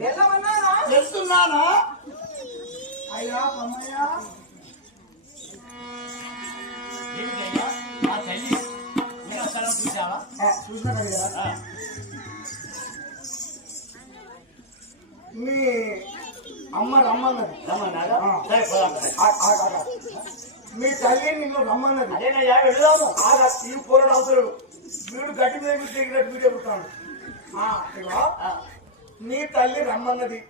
వెళ్తున్నానా అయ్యా అమ్మయ్యా చూసినా కదా మీ అమ్మ రమ్మన్నది మీ తల్లి నిన్ను రమ్మన్నది అదేనయ్యా వెళదాము ఈ పోరాడు అవసరం వీడు గట్టి మీద మీరు దిగినట్టు వీడియో పుట్టాడు నీ తల్లి రమ్మన్నది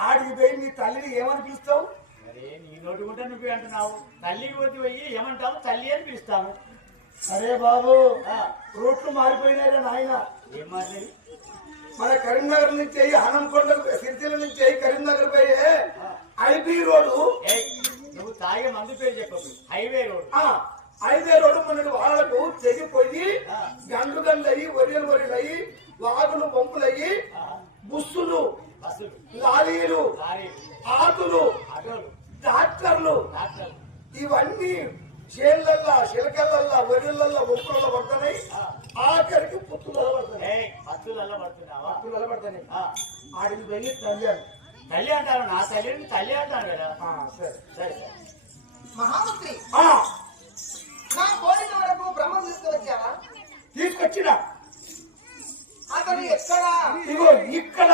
ఆడికి పోయి నీ తల్లిని ఏమని పిలుస్తావు అరే నీ నోటి గుంట నువ్వు అంటున్నావు తల్లికి పోతే పోయి ఏమంటావు తల్లి అని పిలుస్తాను అరే బాబు రోడ్లు మారిపోయినాయిరా నాయన ఏం మాట్లాడి మన కరీంనగర్ నుంచి హనంకొండ సిరిసిల్ల నుంచి కరీంనగర్ పోయే ఐబీ రోడ్డు నువ్వు తాగే మందు పేరు చెప్పు హైవే రోడ్ హైవే రోడ్డు మన వాళ్ళకు తెగిపోయి గండ్లు గండ్లయ్యి వరియలు అయ్యి వాగులు పంపులయ్యి బుస్సులు లారీలు ఆటోలు ట్రాక్టర్లు ఇవన్నీ చేళ్ళల్లా చిలకలల్లా వరియలల్లా ఒప్పులలో పడుతున్నాయి ఆఖరికి పుత్తులలో పడుతున్నాయి పత్తులలో పడుతున్నాయి ఆడికి పోయి తల్లి అంటారు నా తల్లిని తల్లి అంటాను కదా సరే సరే మహామంత్రి నా కోరిక వరకు బ్రహ్మ తీసుకువచ్చావా తీసుకొచ్చిన అతను ఎక్కడ ఇగో ఇక్కడ